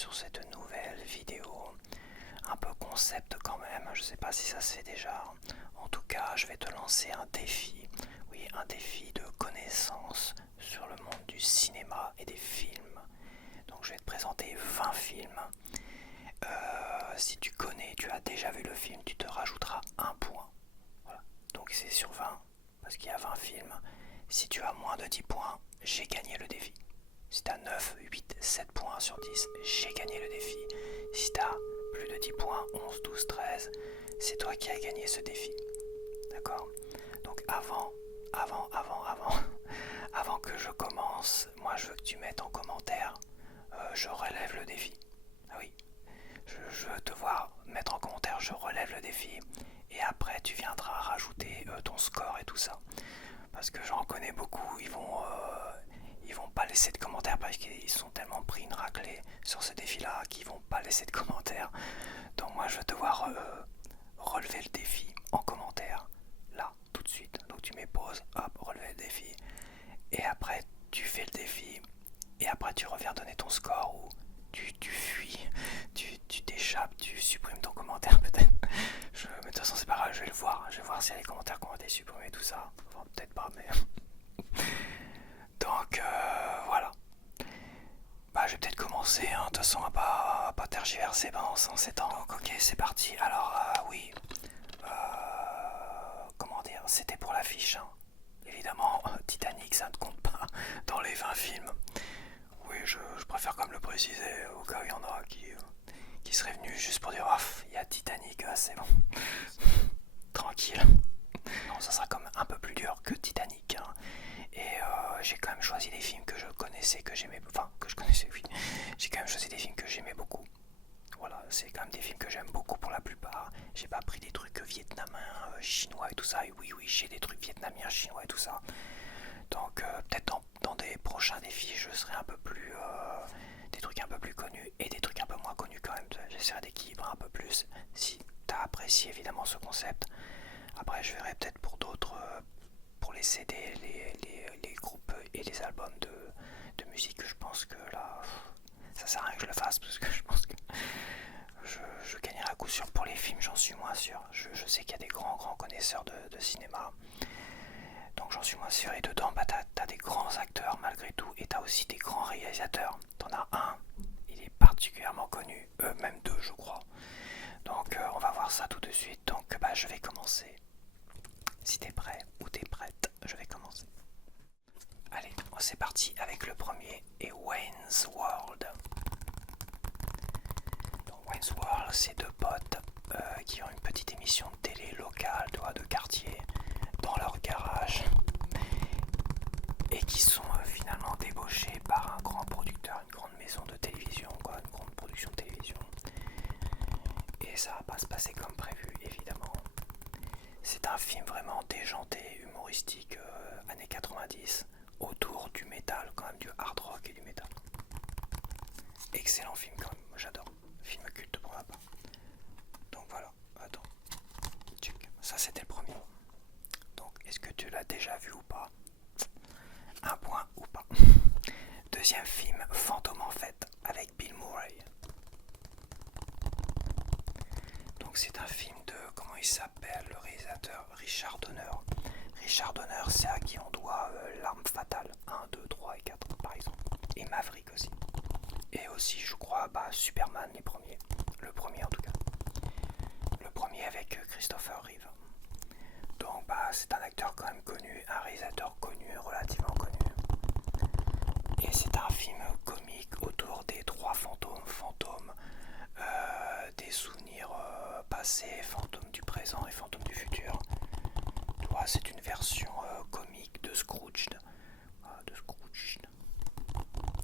sur cette nouvelle vidéo. Un peu concept quand même, je sais pas si ça se fait déjà. En tout cas, je vais te lancer un défi. Oui, un défi de connaissance sur le monde du cinéma et des films. Donc je vais te présenter 20 films. Si tu connais, tu as déjà vu le film, tu te rajouteras un point. Voilà. Donc c'est sur 20, parce qu'il y a 20 films. Si tu as moins de 10 points, j'ai gagné le défi. Si tu as 9, 8, 7 points sur 10, j'ai gagné le défi. Si tu as plus de 10 points, 11, 12, 13, c'est toi qui as gagné ce défi. D'accord? Donc avant que je commence, moi je veux que tu mettes en commentaire je relève le défi. Ah oui, je veux te voir mettre en commentaire je relève le défi et après tu viendras rajouter ton score et tout ça. Parce que j'en connais beaucoup, ils vont pas laisser de commentaires parce qu'ils sont tellement pris une raclée sur ce défi-là qu'ils vont pas laisser de commentaires. Donc moi je veux te voir relever le défi en commentaire, là, tout de suite. Donc tu mets pause, hop, relever le défi. Et après tu fais le défi. Et après tu reviens donner ton score ou tu fuis, tu t'échappes, tu supprimes ton commentaire peut-être. Mais de toute façon c'est pas grave, je vais le voir. Je vais voir s'il y a les commentaires qui ont été supprimés, tout ça. Enfin peut-être pas, mais... Donc voilà. Bah je vais peut-être commencer, hein. De toute façon on va pas tergiverser pendant 107 ans. Donc ok, c'est parti. Alors oui, comment dire, c'était pour l'affiche, hein. Évidemment, Titanic ça ne compte pas dans les 20 films. Oui, je préfère comme le préciser au cas où il y en a qui seraient venus juste pour dire ah, il y a Titanic, ah, c'est bon. Tranquille. Non, ça sera comme un peu plus dur que Titanic, hein. Et j'ai quand même choisi des films que je connaissais, que j'aimais, enfin que je connaissais, oui. J'ai quand même choisi des films que j'aimais beaucoup. Voilà, c'est quand même des films que j'aime beaucoup pour la plupart. J'ai pas pris des trucs vietnamiens, chinois et tout ça. Et oui, j'ai des trucs vietnamiens, chinois et tout ça. Donc peut-être dans des prochains défis, je serai un peu plus... des trucs un peu plus connus et des trucs un peu moins connus quand même. J'essaierai d'équilibrer un peu plus si tu as apprécié évidemment ce concept. Après je verrai peut-être pour d'autres, pour les CD, les groupes et les albums de musique. Je pense que là, ça sert à rien que je le fasse parce que je pense que je gagnerai à coup sûr. Pour les films, j'en suis moins sûr. Je sais qu'il y a des grands connaisseurs de cinéma. Donc j'en suis moins sûr. Et dedans, bah, t'as des grands acteurs malgré tout. Et t'as aussi des grands réalisateurs. T'en as un, il est particulièrement connu. Même deux, je crois. Donc on va voir ça tout de suite. Donc bah, je vais commencer. Si t'es prêt ou t'es prête, je vais commencer. Allez, c'est parti avec le premier. Et Wayne's World. Donc Wayne's World, c'est deux potes qui ont une petite émission de télé locale, de quartier, dans leur garage, et qui sont finalement débauchés par un grand producteur, une grande maison de télévision, quoi, une grande production de télévision. Et ça va pas se passer comme prévu, évidemment. C'est un film vraiment déjanté, humoristique, années 90, autour du métal, quand même, du hard rock et du métal. Excellent film quand même, moi j'adore. Film culte pour ma part. Donc voilà, attends, check. Ça c'était le premier. Donc est-ce que tu l'as déjà vu ou pas? Un point ou pas? Deuxième film, Fantôme en fête, avec Bill Murray. Donc c'est un film de, comment il s'appelle, le réalisateur? Richard Donner. Richard Donner, c'est à qui on doit L'Arme Fatale 1, 2, 3 et 4 par exemple. Et Maverick aussi. Et aussi je crois Superman les premiers. Le premier en tout cas. Le premier avec Christopher Reeve. Donc c'est un acteur quand même connu, un réalisateur connu, relativement connu. Et c'est un film comique autour des trois fantômes, des souvenirs passés, fantômes du présent et fantômes du futur. C'est une version comique de Scrooge.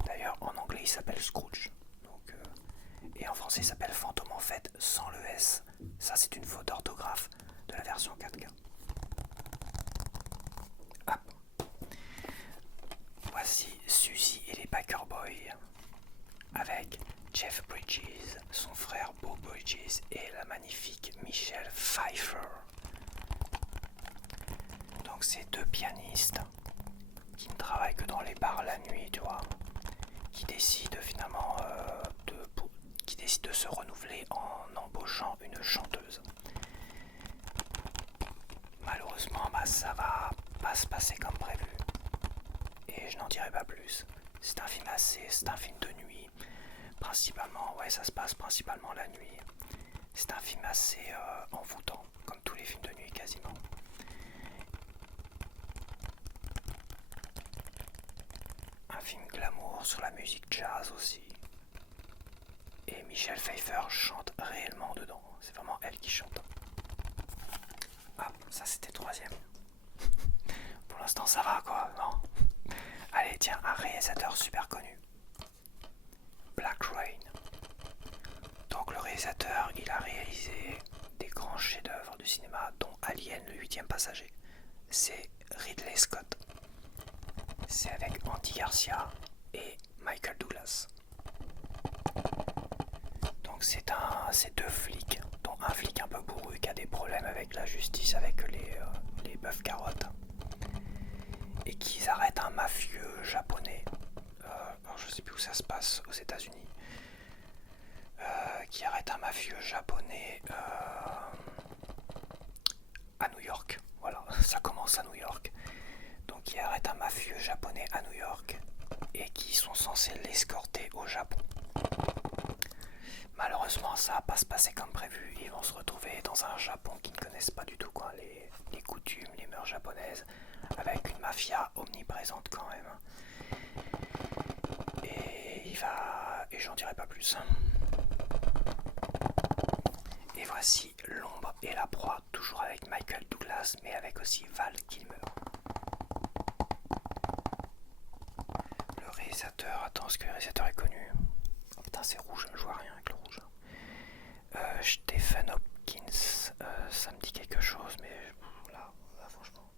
D'ailleurs en anglais il s'appelle Scrooge. Donc, et en français il s'appelle Fantôme en fête sans le S. Ça c'est une faute d'orthographe de la version 4K. Hop. Voici Suzy et les Baker Boys avec Jeff Bridges, son frère Beau Bridges et la magnifique Michelle Pfeiffer. Donc c'est deux pianistes qui ne travaillent que dans les bars la nuit, tu vois, qui décident finalement décide de se renouveler en embauchant une chanteuse. Malheureusement, ça va pas se passer comme prévu. Et je n'en dirai pas plus. C'est un film de nuit. Principalement, ouais, ça se passe principalement la nuit. C'est un film assez envoûtant, comme tous les films de nuit quasiment. Un film glamour sur la musique jazz aussi. Et Michelle Pfeiffer chante réellement dedans. C'est vraiment elle qui chante. Ah, ça c'était le troisième. Pour l'instant ça va quoi, non? Allez, tiens, un réalisateur super connu. Black Rain. Donc le réalisateur, il a réalisé des grands chefs-d'œuvre du cinéma, dont Alien, le 8e passager. C'est Ridley Scott. C'est avec Andy Garcia et Michael Douglas. Donc c'est deux flics, dont un flic un peu bourru qui a des problèmes avec la justice, avec les bœufs carottes, et qui arrêtent un mafieux japonais. Alors je sais plus où ça se passe, aux États-Unis. Qui arrête un mafieux japonais à New York. Voilà, ça commence à New York. Donc il arrête un mafieux japonais à New York et qui sont censés l'escorter au Japon. Malheureusement, ça va pas se passer comme prévu. Ils vont se retrouver dans un Japon qu'ils ne connaissent pas du tout, quoi. Les coutumes, les mœurs japonaises, avec une mafia omniprésente quand même. Et j'en dirai pas plus. Et voici L'ombre et la proie, toujours avec Michael Douglas, mais avec aussi Val Kilmer. Le réalisateur, attends, est-ce que le réalisateur est connu? Oh putain, c'est rouge, je vois rien avec le rouge. Stephen Hopkins, ça me dit quelque chose, mais là franchement.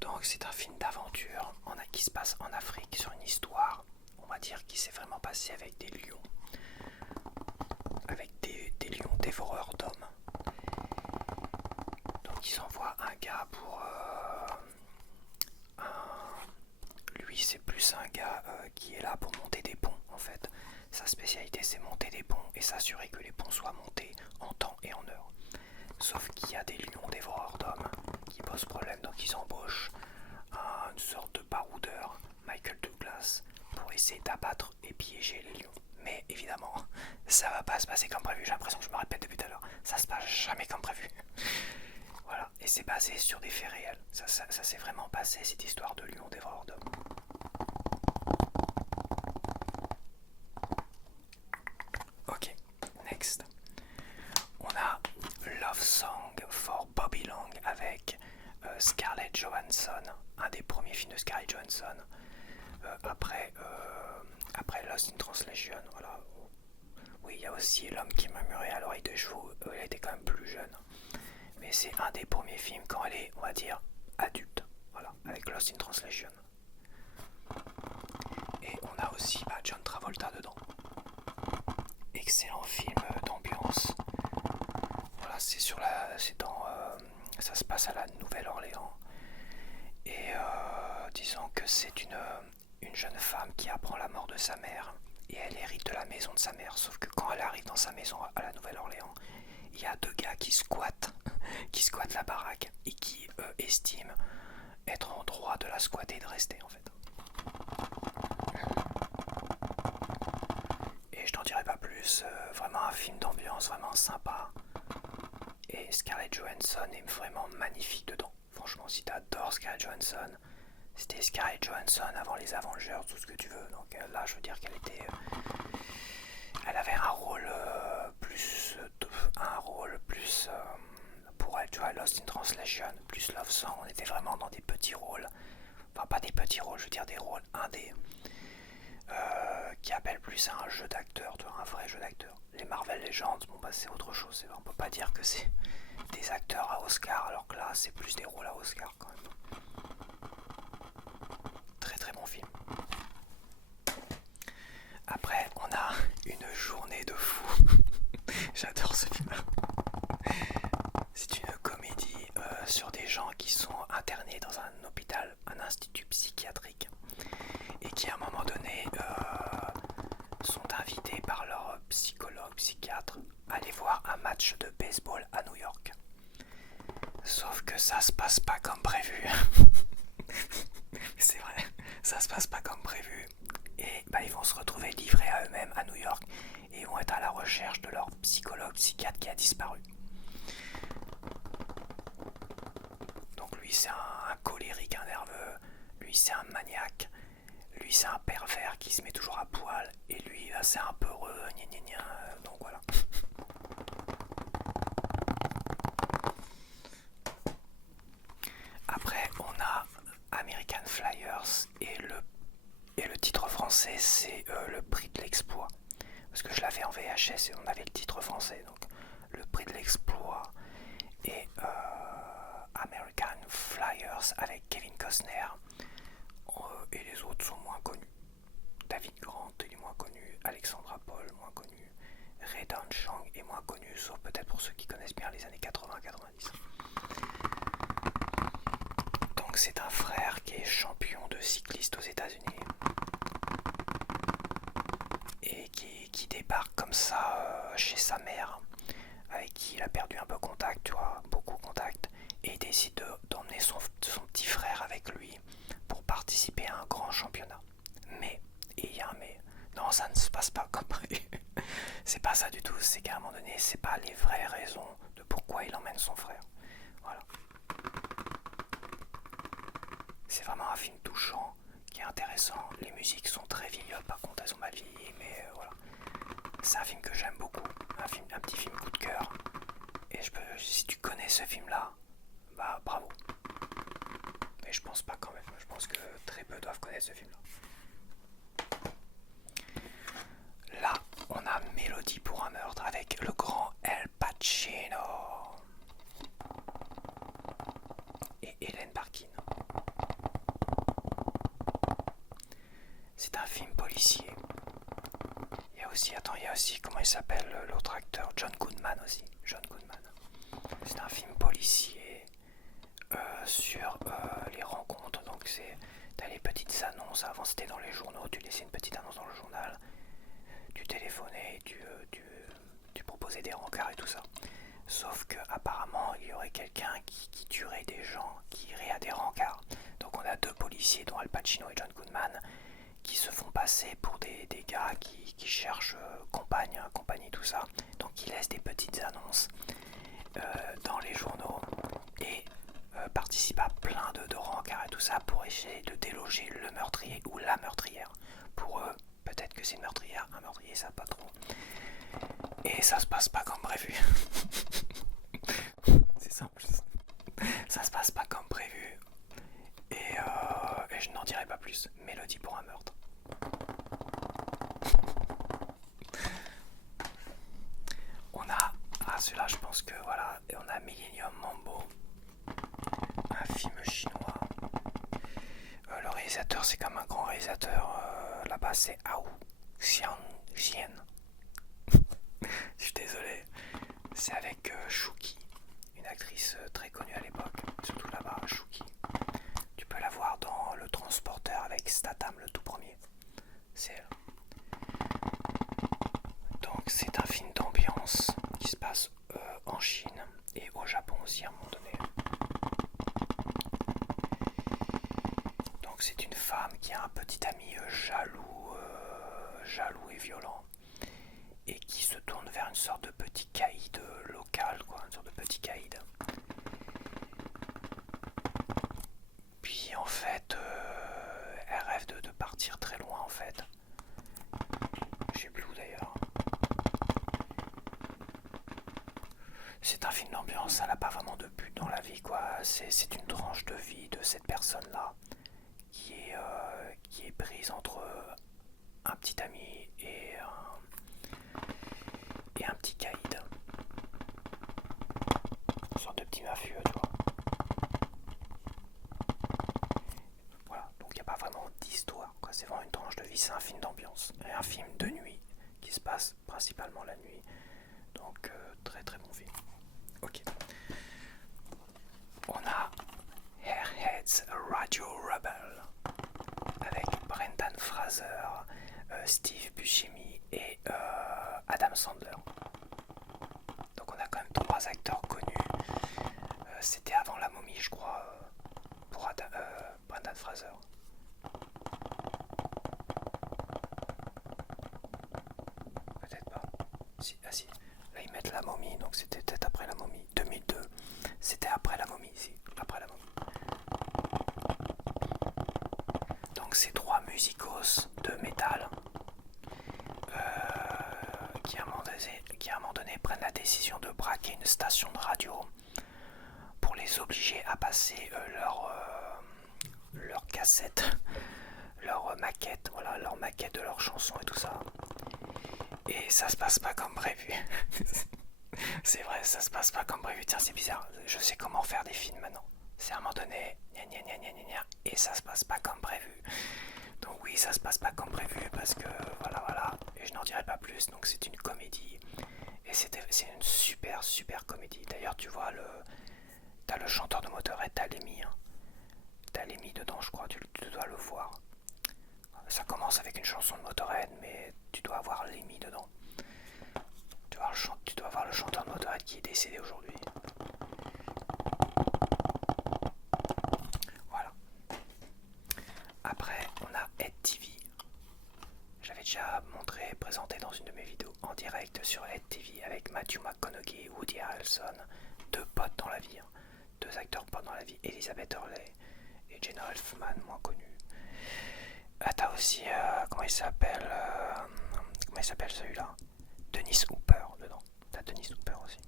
Donc c'est un film d'aventure qui se passe en Afrique sur une histoire, on va dire, qui s'est vraiment passée avec des lions. Avec des lions dévoreurs d'hommes. Donc ils envoient un gars pour... Lui c'est plus un gars qui est là pour monter des ponts en fait. Sa spécialité c'est monter des ponts et s'assurer que les ponts soient montés en temps et en heure. Sauf qu'il y a des lions dévoreurs d'hommes qui posent problème, donc ils embauchent une sorte de baroudeur, Michael Douglas, pour essayer d'abattre et piéger les lions. Mais évidemment, ça va pas se passer comme prévu. J'ai l'impression que je me répète depuis tout à l'heure. Ça se passe jamais comme prévu. Voilà, et c'est basé sur des faits réels. Ça s'est vraiment passé, cette histoire de lion dévoreur d'hommes. Ok, next. On a Love Song for Bobby Long avec Scarlett Johansson, un des premiers films de Scarlett Johansson. Après Lost in Translation, voilà. Oui, il y a aussi L'homme qui murmurait à l'oreille de chevaux, elle était quand même plus jeune. Mais c'est un des premiers films quand elle est, on va dire, adulte, voilà, avec Lost in Translation. Et on a aussi John Travolta dedans. Excellent film d'ambiance. Voilà, ça se passe à la Nouvelle-Orléans. Et disons que c'est une jeune femme qui apprend la mort de sa mère et elle hérite de la maison de sa mère. Sauf que quand elle arrive dans sa maison à la Nouvelle-Orléans, il y a deux gars qui squattent la baraque et qui estiment être en droit de la squatter et de rester en fait. Et je n'en dirai pas plus, vraiment un film d'ambiance vraiment sympa. Et Scarlett Johansson est vraiment magnifique dedans. Franchement, si t'adores Scarlett Johansson, c'était Scarlett Johansson avant les Avengers, tout ce que tu veux. Donc là, je veux dire qu'elle était... elle avait un rôle plus... pour elle, tu vois, Lost in Translation, plus Love Song, on était vraiment dans des petits rôles. Enfin, pas des petits rôles, je veux dire des rôles indés. Qui appelle plus à un jeu d'acteur, tu vois, un vrai jeu d'acteur. Les Marvel Legends, bon bah c'est autre chose, on peut pas dire que c'est des acteurs à Oscar, alors que là c'est plus des rôles à Oscar quand même. Très très bon film. Après on a Une journée de fou. J'adore ce film. C'est une comédie sur des gens qui sont internés dans un hôpital, un institut psychiatrique, et qui à un moment donné sont invités par leur aller voir un match de baseball à New York. Sauf que ça se passe pas comme prévu. C'est vrai, ça se passe pas comme prévu. Et bah, ils vont se retrouver livrés à eux-mêmes à New York et vont être à la recherche de leur psychiatre qui a disparu. Donc lui c'est un colérique, un nerveux, lui c'est un maniaque, lui c'est un pervers qui se met toujours à poil, et lui là c'est un peureux, gna gna gna, donc voilà. Après on a American Flyers et le titre français c'est le prix de l'exploit. Parce que je l'avais en VHS et on avait le titre français, donc le prix de l'exploit et American Flyers avec Kevin Costner, et les autres sont moins connus. David Grant il est moins connu, Alexandra Paul moins connu, Ray Dan Chang est moins connu, sauf peut-être pour ceux qui connaissent bien les années 80-90. Donc c'est un frère qui est champion de cycliste aux États-Unis et qui débarque comme ça chez sa mère, avec qui il a perdu un peu contact, tu vois, beaucoup contact, et il décide d'emmener son petit frère avec lui pour participer à un grand championnat. Mais, et il y a un mais, non ça ne se passe pas comme prévu. C'est pas ça du tout, c'est qu'à un moment donné, c'est pas les vraies raisons de pourquoi il emmène son frère. Voilà. C'est vraiment un film touchant, qui est intéressant. Les musiques sont très vieillottes, par contre elles ont mal vieilli, mais voilà. C'est un film que j'aime beaucoup, un petit film coup de cœur. Et si tu connais ce film-là, bah bravo. Mais je pense pas quand même, je pense que très peu doivent connaître ce film-là. Là, on a Mélodie pour un meurtre avec le grand Al Pacino et Hélène Barkin. C'est un film policier. Il y a aussi, comment il s'appelle l'autre acteur, John Goodman aussi. John Goodman. C'est un film policier sur les rencontres. Donc t'as les petites annonces. Avant c'était dans les journaux, tu laissais une petite annonce dans le journal. Tu téléphonais, tu proposais des rencarts et tout ça. Sauf que apparemment il y aurait quelqu'un qui tuerait des gens, qui irait à des rencarts. Donc on a deux policiers, dont Al Pacino et John Goodman, qui se font passer pour des gars qui cherchent compagnie, tout ça. Donc ils laissent des petites annonces dans les journaux et participent à plein de rencarts et tout ça pour essayer de déloger le meurtrier ou la meurtrière. Pour eux, peut-être que c'est une meurtrière, un meurtrier, ça pas trop. Et ça se passe pas comme prévu. C'est simple. Ça se passe pas comme prévu. Et je n'en dirai pas plus. Mélodie pour un meurtre. On a, celui-là je pense que voilà, et on a Millennium Mambo, un film chinois. Le réalisateur c'est comme un grand réalisateur, là-bas c'est Ao Xian. Je suis désolé. C'est avec Shuki, une actrice très connue à l'époque, surtout là-bas, Shuki. Tu peux la voir dans Le Transporteur avec Statham, le tout premier. C'est elle. Donc c'est un film d'ambiance qui se passe en Chine et au Japon aussi à un moment donné. Donc c'est une femme qui a un petit ami jaloux et violent, et qui se tourne vers une sorte de petit caïd local, quoi, une sorte de petit caïd. Puis en fait, elle rêve de partir très loin en fait. Je sais plus où d'ailleurs. C'est un film d'ambiance, elle n'a pas vraiment de but dans la vie, quoi. C'est une tranche de vie de cette personne-là qui est prise entre un petit ami et un petit caïd. Une sorte de petit mafieux, tu vois. Voilà, donc il n'y a pas vraiment d'histoire, quoi. C'est vraiment une tranche de vie, c'est un film d'ambiance. Et un film de nuit qui se passe principalement la nuit. Donc très très bon film. Ok. On a Airheads Radio Rebel avec Brendan Fraser, Steve Buscemi et Adam Sandler. trois acteurs connus. C'était avant La Momie, je crois, pour Brendan Fraser. Peut-être pas. Si, ah si. Là ils mettent La Momie, donc c'était peut-être après La Momie. 2002. C'était après La Momie, si. Après La Momie. Donc ces trois musicos de métal qui à un moment donné prennent la décision de braquer une station de radio pour les obliger à passer leur cassette, leur maquette, voilà, leur maquette de leurs chansons et tout ça. Et ça se passe pas comme prévu. C'est vrai, ça se passe pas comme prévu. Tiens, c'est bizarre, je sais comment faire des films maintenant. C'est à un moment donné, gna gna gna gna gna, et ça se passe pas comme prévu. Donc oui, ça se passe pas comme prévu parce que voilà, et je n'en dirai pas plus. Donc c'est une comédie et c'est une super comédie. D'ailleurs, tu vois t'as le chanteur de Motorhead, t'as Lemmy, hein. T'as Lemmy dedans, je crois. Tu dois le voir. Ça commence avec une chanson de Motorhead, mais tu dois avoir Lemmy dedans. Tu dois voir le chanteur de Motorhead qui est décédé aujourd'hui. Voilà. Après, on a Ed TV. J'avais déjà présenté dans une de mes vidéos en direct sur Ed TV avec Matthew McConaughey, Woody Harrelson, deux potes dans la vie, hein. Deux acteurs potes dans la vie, Elizabeth Hurley et Jenna Elfman, moins connue. Ah, t'as aussi, comment il s'appelle celui-là, Dennis Hooper dedans. T'as Dennis Hooper aussi.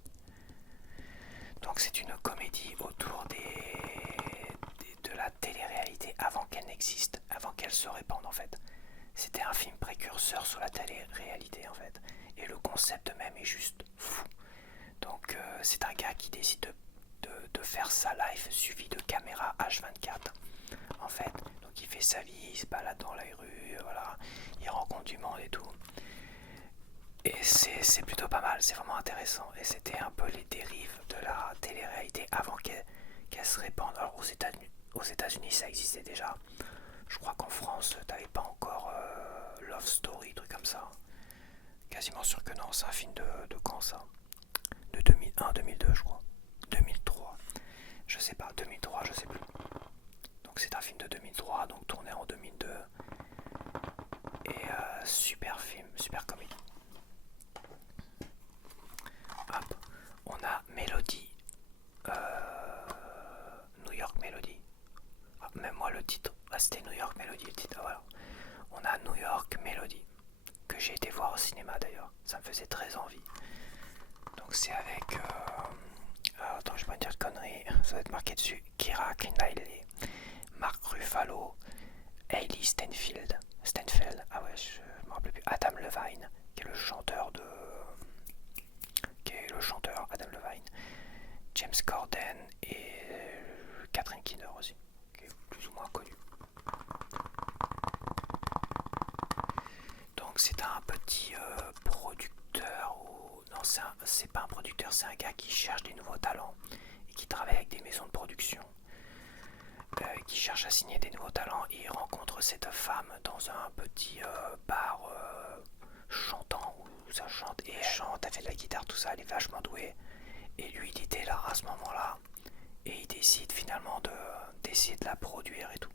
Donc c'est une comédie autour de la télé-réalité avant qu'elle n'existe, avant qu'elle se répande en fait. C'était un film précurseur sur la télé-réalité en fait. Et le concept même est juste fou. Donc c'est un gars qui décide de faire sa life suivi de caméras H24 en fait. Donc il fait sa vie, il se balade dans les rues, voilà, il rencontre du monde et tout. Et c'est plutôt pas mal, c'est vraiment intéressant. Et c'était un peu les dérives de la télé-réalité avant qu'elle se répande. Alors aux États-Unis ça existait déjà. Je crois qu'en France t'avais pas encore Love Story, truc comme ça. Quasiment sûr que non, c'est un film de quand ça? De 2001, 2002 je crois. 2003. Je sais pas, 2003, je sais plus. Donc c'est un film de 2003, donc tourné en 2002. Et super film, super comédie. Hop, on a Melody. New York Melody. Ah, même moi le titre, c'était New York Melody le titre, voilà. On a New York Melody, que j'ai été voir au cinéma d'ailleurs, ça me faisait très envie. Donc c'est avec, attends, je vais pas dire de conneries, ça va être marqué dessus, Keira Knightley, Mark Ruffalo, Hailey Steinfeld, ah ouais, je me rappelle plus, Adam Levine, qui est le chanteur Adam Levine, James Corden et Catherine Keener aussi, qui est plus ou moins connue. Donc c'est un petit producteur, ou non, c'est pas un producteur, c'est un gars qui cherche des nouveaux talents et qui travaille avec des maisons de production, qui cherche à signer des nouveaux talents, et il rencontre cette femme dans un petit bar chantant où ça chante, et elle chante, elle fait de la guitare, tout ça, elle est vachement douée, et lui il était là à ce moment là, et il décide finalement d'essayer de la produire et tout.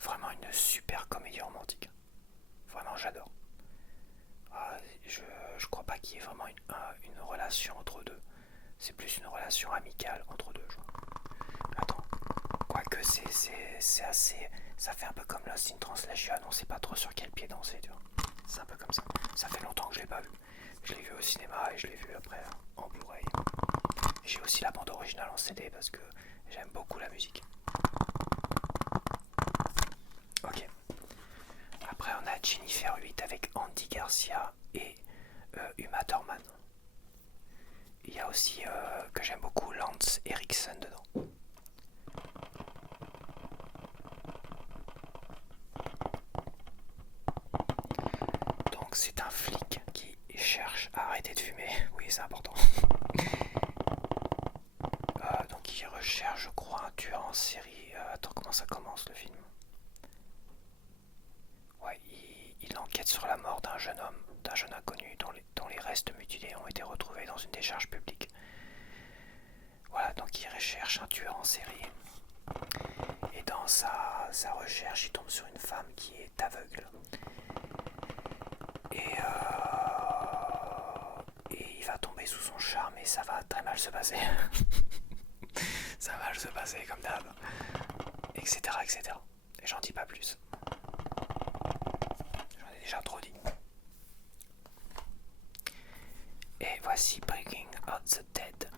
Vraiment une super comédie romantique. Vraiment j'adore. Je crois pas qu'il y ait vraiment une relation entre deux. C'est plus une relation amicale entre deux, je crois. Attends. Quoique c'est assez. Ça fait un peu comme Lost in Translation, on sait pas trop sur quel pied danser, tu vois. C'est un peu comme ça. Ça fait longtemps que je l'ai pas vu. Je l'ai vu au cinéma et je l'ai vu après en Blu-ray. J'ai aussi la bande originale en CD parce que j'aime beaucoup la musique. Ok. Après on a Jennifer 8 avec Andy Garcia et Uma Thurman. Il y a aussi que j'aime beaucoup Lance Erickson dedans. Donc c'est un flic qui cherche à arrêter de fumer. Oui, c'est important. Donc il recherche, je crois, un tueur en série. Attends, comment ça commence le film? Ouais, il enquête sur la mort d'un jeune homme d'un jeune inconnu dont les restes mutilés ont été retrouvés dans une décharge publique. Voilà, donc il recherche un tueur en série. Et dans sa recherche, il tombe sur une femme qui est aveugle. Et il va tomber sous son charme et ça va très mal se passer. Ça va mal se passer comme d'hab. Etc. etc. Et j'en dis pas plus. J'en ai déjà trop dit. Et voici Breaking Out the Dead,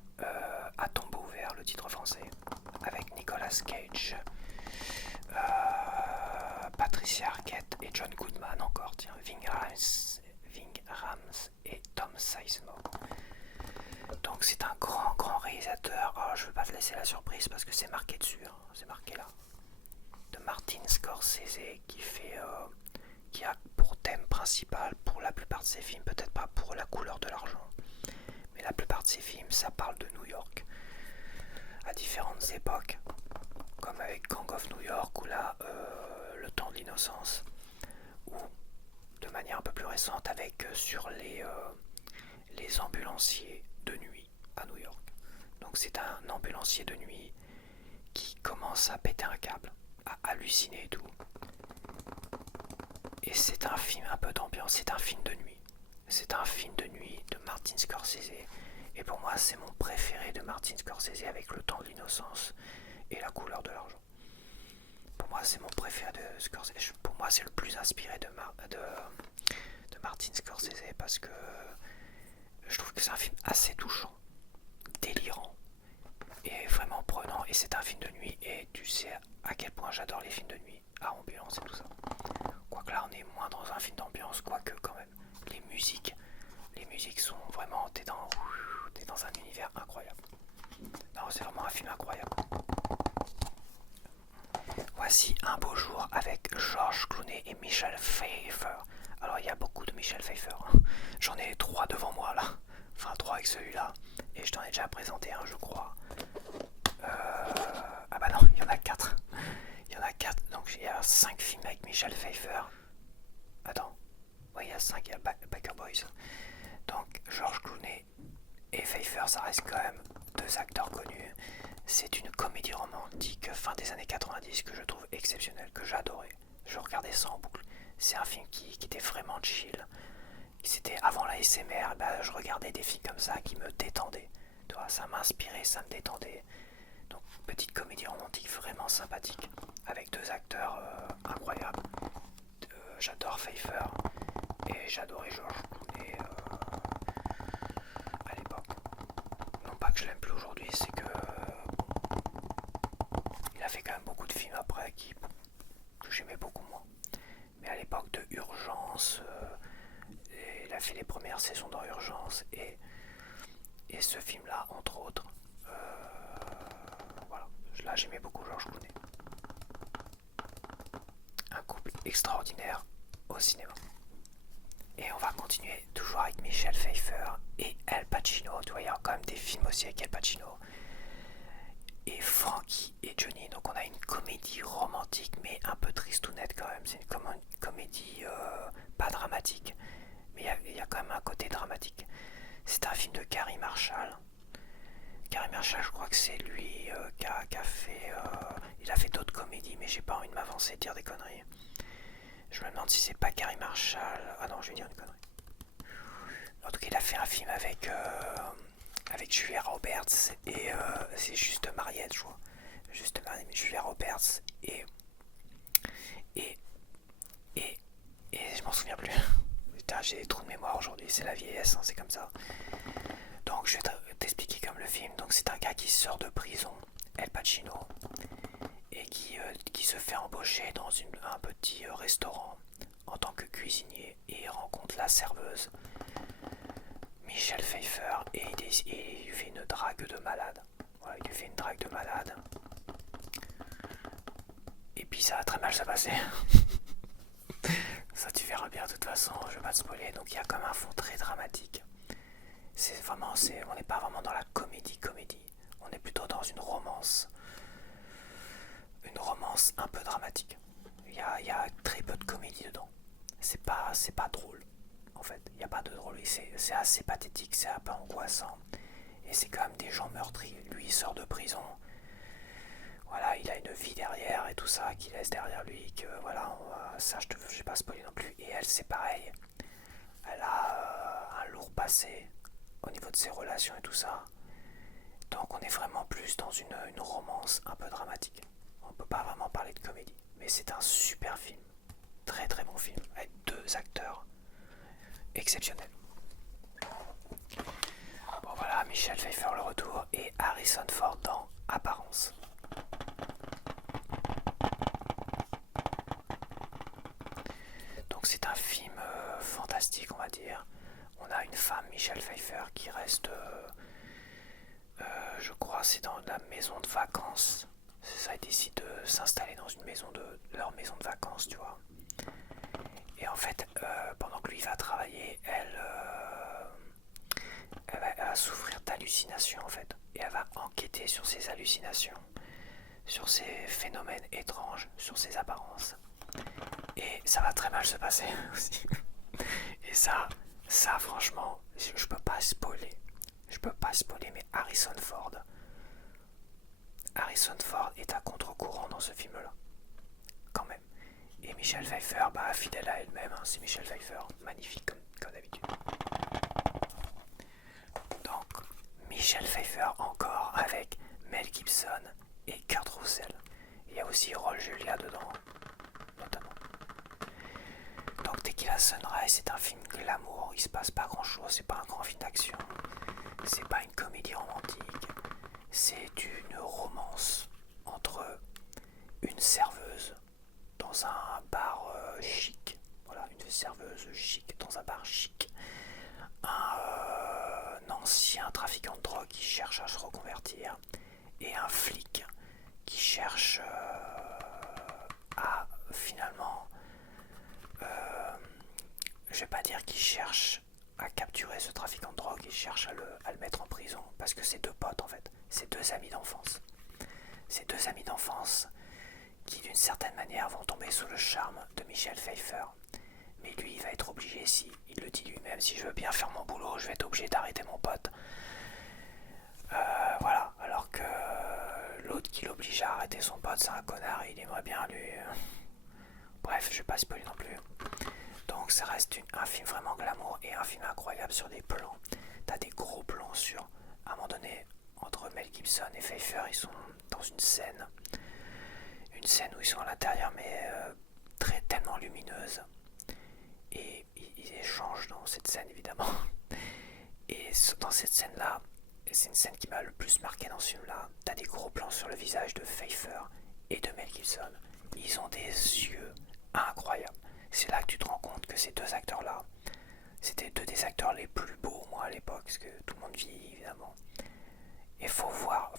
à tombeau ouvert, le titre français, avec Nicolas Cage, Patricia Arquette et John Goodman encore, tiens, Ving Rhames et Tom Sizemore. Donc c'est un grand réalisateur. Alors, je ne veux pas te laisser la surprise parce que c'est marqué dessus, hein, c'est marqué là. De Martin Scorsese qui a pour thème principal pour la plupart de ses films, peut-être pas pour La couleur de l'argent, mais la plupart de ses films ça parle de New York à différentes époques, comme avec Gang of New York ou là Le temps de l'innocence, ou de manière un peu plus récente avec sur les ambulanciers de nuit à New York. Donc c'est un ambulancier de nuit qui commence à péter un câble, à halluciner et tout. Et c'est un film un peu d'ambiance, c'est un film de nuit. C'est un film de nuit de Martin Scorsese. Et pour moi, c'est mon préféré de Martin Scorsese avec Le temps de l'innocence et La couleur de l'argent. Pour moi, c'est mon préféré de Scorsese. Pour moi, c'est le plus inspiré de Martin Scorsese parce que je trouve que c'est un film assez touchant, délirant et vraiment prenant. Et c'est un film de nuit et tu sais à quel point j'adore les films de nuit à ambiance et tout ça. Quoique là on est moins dans un film d'ambiance, quoique quand même. Les musiques sont vraiment, t'es dans un univers incroyable. Non, c'est vraiment un film incroyable. Voici Un beau jour avec George Clooney et Michelle Pfeiffer. Alors il y a beaucoup de Michelle Pfeiffer, hein. J'en ai 3 devant moi là. Enfin 3 avec celui-là. Et je t'en ai déjà présenté un je crois. Ah bah non, il y en a 4. Il y en a 4, donc il y a 5 films avec Michelle Pfeiffer. Attends, oui il y a 5, il y a Baker Boys. Donc George Clooney et Pfeiffer, ça reste quand même 2 acteurs connus. C'est une comédie romantique fin des années 90 que je trouve exceptionnelle, que j'adorais. Je regardais ça en boucle. C'est un film qui était vraiment chill. C'était avant la SMR, bah, je regardais des films comme ça qui me détendaient. Tu vois, ça m'inspirait, ça me détendait. Donc petite comédie romantique vraiment sympathique avec 2 acteurs incroyables. J'adore Pfeiffer et j'adorais George Clooney à l'époque. Non pas que je l'aime plus aujourd'hui, c'est que il a fait quand même beaucoup de films après que j'aimais beaucoup moins. Mais à l'époque de Urgence, il a fait les premières saisons dans Urgence et ce film-là entre autres. Voilà, là j'aimais beaucoup George Clooney. Un couple extraordinaire au cinéma. Et on va continuer toujours avec Michelle Pfeiffer et Al Pacino. Tu vois, il y a quand même des films aussi avec Al Pacino. Et Frankie et Johnny. Donc on a une comédie romantique mais un peu tristounette quand même. C'est une comédie pas dramatique. Mais il y a quand même un côté dramatique. C'est un film de Gary Marshall. Gary Marshall, je crois que c'est lui qui a fait... il a fait d'autres comédies mais j'ai pas envie de m'avancer et de dire des conneries. Je me demande si c'est pas Gary Marshall. Ah non, je vais dire une connerie. En tout cas, il a fait un film avec Julia Roberts et c'est Juste Mariette, je crois. Juste Mariette, mais Julia Roberts et je m'en souviens plus. Putain, j'ai des trous de mémoire aujourd'hui, c'est la vieillesse, hein, c'est comme ça. Donc je vais t'expliquer comme le film. Donc c'est un gars qui sort de prison, Al Pacino, et qui se fait embaucher dans un petit restaurant en tant que cuisinier et il rencontre la serveuse Michelle Pfeiffer et il lui fait une drague de malade. Voilà, il lui fait une drague de malade. Et puis ça va très mal se passer. Ça tu verras bien de toute façon, je vais pas te spoiler. Donc il y a comme un fond très dramatique. On n'est pas vraiment dans la comédie. On est plutôt dans une romance un peu dramatique. Il y a très peu de comédie dedans. C'est pas drôle. en fait. Il n'y a pas de drôlerie, c'est assez pathétique, c'est un peu angoissant. Et c'est quand même des gens meurtris. Lui, il sort de prison. Voilà, il a une vie derrière et tout ça qu'il laisse derrière lui. Que voilà, ça je vais pas spoiler non plus. Et elle, c'est pareil. Elle a un lourd passé au niveau de ses relations et tout ça. Donc on est vraiment plus dans une romance un peu dramatique. On peut pas vraiment parler de comédie. Mais c'est un super film. Très très bon film. Avec 2 acteurs exceptionnels. Bon voilà, Michel Pfeiffer le retour et Harrison Ford dans Apparence. Donc c'est un film fantastique, on va dire. On a une femme, Michel Pfeiffer, qui reste, je crois, c'est dans la maison de vacances. Ça, ils décident de s'installer dans une maison leur maison de vacances, tu vois. Et en fait, pendant que lui va travailler, elle va souffrir d'hallucinations en fait. Et elle va enquêter sur ses hallucinations, sur ses phénomènes étranges, sur ses apparences. Et ça va très mal se passer aussi. Et ça franchement, je peux pas spoiler. Je peux pas spoiler, mais Harrison Ford est à contre-courant dans ce film-là. Quand même. Et Michel Pfeiffer, fidèle à elle-même, hein, c'est Michel Pfeiffer, magnifique comme d'habitude. Donc, Michel Pfeiffer encore avec Mel Gibson et Kurt Russell. Il y a aussi Raoul Julia dedans, notamment. Donc Tequila Sunrise, c'est un film glamour, il se passe pas grand chose, c'est pas un grand film d'action, c'est pas une comédie romantique, c'est une romance entre une serveuse dans un bar chic, voilà, une serveuse chic dans un bar chic, un ancien trafiquant de drogue qui cherche à se reconvertir et un flic qui cherche à finalement, je vais pas dire qu'il cherche à capturer ce trafiquant de drogue, il cherche à le mettre en prison parce que c'est 2 potes en fait, c'est 2 amis d'enfance. Ces 2 amis d'enfance qui d'une certaine manière vont tomber sous le charme de Michel Pfeiffer. Mais lui, il va être obligé, si il le dit lui-même, si je veux bien faire mon boulot, je vais être obligé d'arrêter mon pote. Voilà, alors que l'autre qui l'oblige à arrêter son pote, c'est un connard, il aimerait bien lui... Bref, je vais pas spoiler non plus. Donc ça reste un film vraiment glamour et un film incroyable sur des plans. T'as des gros plans sur... À un moment donné, entre Mel Gibson et Pfeiffer, ils sont dans une scène où ils sont à l'intérieur, mais tellement lumineuse. Et ils échangent dans cette scène, évidemment. Et dans cette scène-là, c'est une scène qui m'a le plus marqué dans ce film-là. T'as des gros plans sur le visage de Pfeiffer et de Mel Gibson. Ils ont des yeux incroyables. C'est là que tu te rends compte que ces 2 acteurs-là, c'était 2 des acteurs les plus beaux, moi, à l'époque, parce que tout le monde vieillit, évidemment. Et faut voir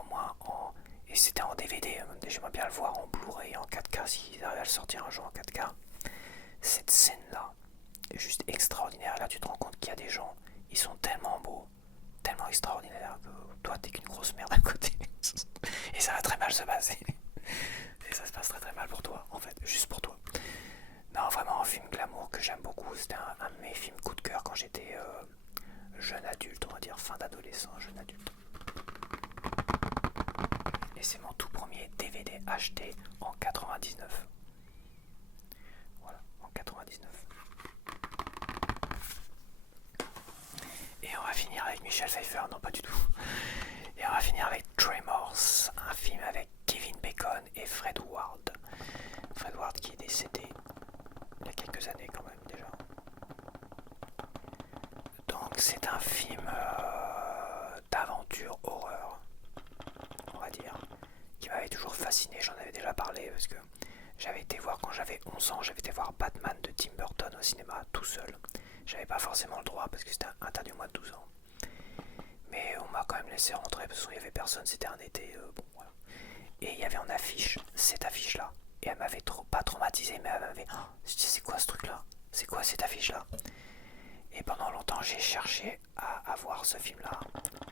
au moins en... Et c'était en DVD, j'aimerais bien le voir en Blu-ray, en 4K, s'ils arrivent à le sortir un jour en 4K. Cette scène-là est juste extraordinaire. Là, tu te rends compte qu'il y a des gens, ils sont tellement beaux, tellement extraordinaires, que toi, t'es qu'une grosse merde à côté. Et ça va très mal se passer. Et ça se passe très très mal pour toi, en fait, juste pour toi. Non, vraiment un film glamour que j'aime beaucoup. C'était un de mes films coup de cœur quand j'étais jeune adulte, on va dire fin d'adolescent, jeune adulte. Et c'est mon tout premier DVD acheté en 99. Voilà, en 99. Et on va finir avec Michel Pfeiffer, non pas du tout. Et on va finir avec Tremors, un film avec Kevin Bacon et Fred Ward. Fred Ward qui est décédé il y a quelques années quand même déjà. Donc c'est un film d'aventure horreur, on va dire, qui m'avait toujours fasciné. J'en avais déjà parlé parce que j'avais été voir quand j'avais 11 ans, j'avais été voir Batman de Tim Burton au cinéma tout seul. J'avais pas forcément le droit parce que c'était interdit au moins de 12 ans. Mais on m'a quand même laissé rentrer parce qu'il y avait personne, c'était un été, bon voilà. Et il y avait en affiche cette affiche-là. Et elle m'avait pas traumatisé, mais elle m'avait... Oh, c'est quoi ce truc-là? C'est quoi cette affiche-là? Et pendant longtemps, j'ai cherché à voir ce film-là,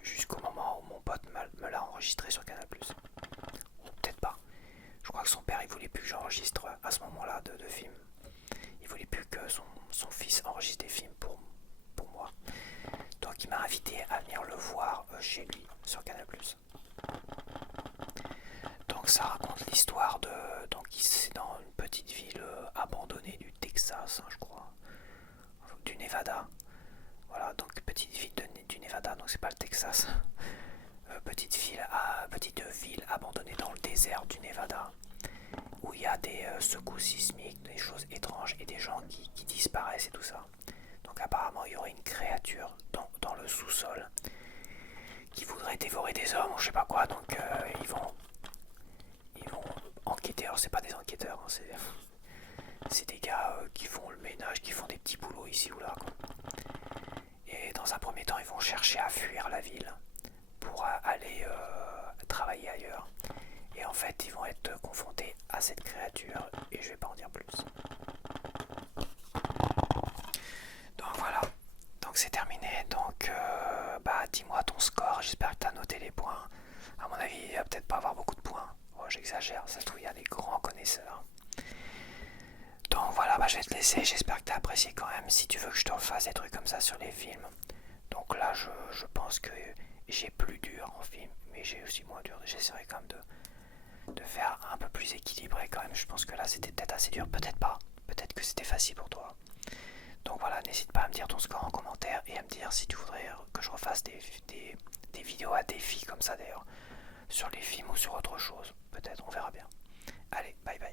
jusqu'au moment où mon pote me l'a enregistré sur Canal+. Ou peut-être pas. Je crois que son père, il voulait plus que j'enregistre à ce moment-là de film. il voulait plus que son fils enregistre des films pour moi. Donc il m'a invité à venir le voir chez lui sur Canal+. Donc ça raconte l'histoire de... Donc c'est dans une petite ville abandonnée du Texas, hein, je crois, du Nevada. Voilà, donc petite ville du Nevada, donc c'est pas le Texas. Petite ville abandonnée dans le désert du Nevada, où il y a des secousses sismiques, des choses étranges et des gens qui disparaissent et tout ça. Donc apparemment il y aurait une créature dans le sous-sol qui voudrait dévorer des hommes ou je sais pas quoi, donc ils vont enquêter. Alors c'est pas des enquêteurs, hein, c'est des gars qui font le ménage, qui font des petits boulots ici ou là, quoi. Et dans un premier temps ils vont chercher à fuir la ville pour aller travailler ailleurs. Et en fait ils vont être confrontés à cette créature et je vais pas en dire plus. Donc voilà, donc c'est terminé. Donc dis-moi ton score, j'espère que tu as noté les points. À mon avis il va peut-être pas avoir beaucoup de points. Oh, j'exagère, ça se trouve il y a des grands connaisseurs. Donc voilà, je vais te laisser, j'espère que tu as apprécié quand même. Si tu veux que je te refasse des trucs comme ça sur les films. Donc là je pense que j'ai plus dur en film, mais j'ai aussi moins dur. J'essaierai quand même de faire un peu plus équilibré quand même. Je pense que là c'était peut-être assez dur, peut-être pas. Peut-être que c'était facile pour toi. Donc voilà, n'hésite pas à me dire ton score en commentaire et à me dire si tu voudrais que je refasse des vidéos à défi comme ça d'ailleurs, sur les films ou sur autre chose. Peut-être, on verra bien. Allez, bye bye.